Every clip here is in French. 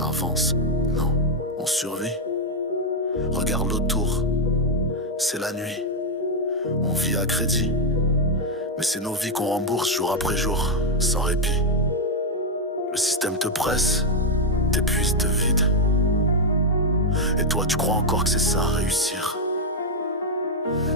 on avance, non, on survit. Regarde autour, c'est la nuit. On vit à crédit, mais c'est nos vies qu'on rembourse jour après jour, sans répit. Le système te presse, t'épuise, te vide. Et toi tu crois encore que c'est ça, réussir?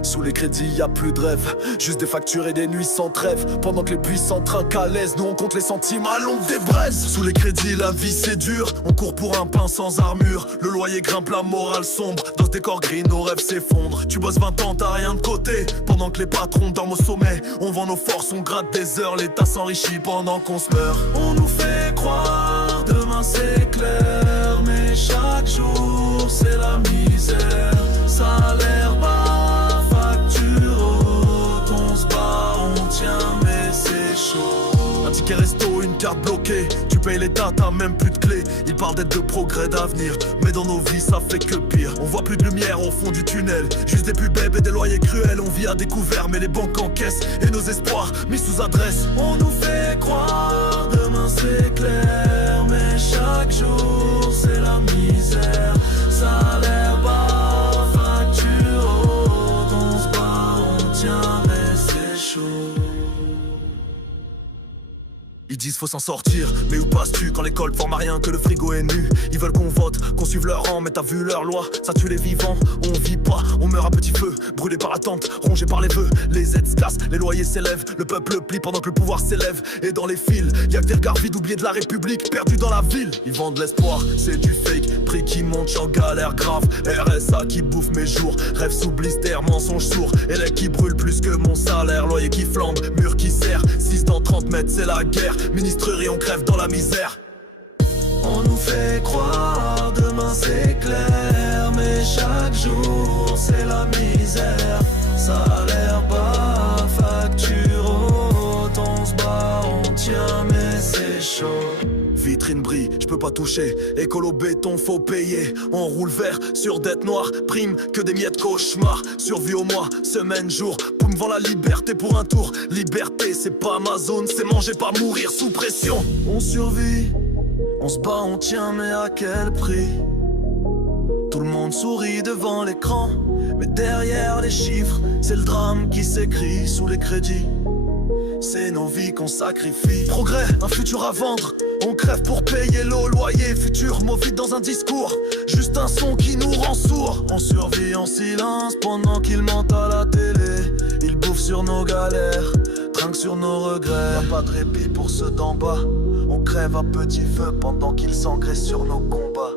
Sous les crédits y a plus de rêve, juste des factures et des nuits sans trêve. Pendant que les puissants trinquent à l'aise, nous on compte les centimes à l'ombre des braises. Sous les crédits la vie c'est dur, on court pour un pain sans armure. Le loyer grimpe, la morale sombre, dans ce décor gris nos rêves s'effondrent. Tu bosses 20 ans, t'as rien de côté, pendant que les patrons dorment au sommet. On vend nos forces, on gratte des heures, l'État s'enrichit pendant qu'on se meurt. On nous fait croire, demain c'est clair, mais chaque jour c'est la misère. Salaire bas, facture haute, on se bat, on tient mais c'est chaud. Un ticket resto, une carte bloquée, tu payes l'État, t'as même plus de clé. Ils parlent d'aide, de progrès, d'avenir, mais dans nos vies ça fait que pire. On voit plus de lumière au fond du tunnel, juste des pubs et des loyers cruels. On vit à découvert mais les banques encaissent, et nos espoirs mis sous adresse. On nous fait croire, demain c'est clair, mais chaque jour c'est la misère. Salaire bas, facture haute, on se bat, on tient mais c'est chaud. Ils disent faut s'en sortir, mais où passes-tu quand l'école forme à rien, que le frigo est nu? Ils veulent qu'on vote, qu'on suive leur rang, mais t'as vu leur loi, ça tue les vivants. On vit pas, on meurt à petit feu, brûlé par l'attente, rongé par les vœux. Les aides se cassent, les loyers s'élèvent, le peuple plie pendant que le pouvoir s'élève. Et dans les fils, y'a que des regards vides oubliés de la République, perdus dans la ville. Ils vendent l'espoir, c'est du fake, prix qui monte, j'en galère grave. RSA qui bouffe mes jours, rêve sous blister, mensonge sourd. Et qui brûle plus que mon salaire, loyer qui flambe, mur qui serre. 6 dans 30 mètres, c'est la guerre. Ministrerie, on crève dans la misère. On nous fait croire, demain c'est clair, mais chaque jour c'est la misère. Salaire bas, facture haute, on se bat, on tient mais c'est chaud. Vitrine brille, je peux pas toucher, écolo béton faut payer. On roule vert sur dette noire, prime que des miettes cauchemar. Survie au mois, semaine, jour, Poum vend la liberté pour un tour. Liberté c'est pas ma zone, c'est manger pas mourir sous pression. On survit, on se bat, on tient mais à quel prix? Tout le monde sourit devant l'écran, mais derrière les chiffres, c'est le drame qui s'écrit sous les crédits. C'est nos vies qu'on sacrifie. Progrès, un futur à vendre. On crève pour payer l'eau, loyer, futur, mot vide dans un discours. Juste un son qui nous rend sourds. On survit en silence pendant qu'ils mentent à la télé. Ils bouffent sur nos galères, trinquent sur nos regrets. Y'a pas de répit pour ceux d'en bas. On crève à petit feu pendant qu'ils s'engraissent sur nos combats.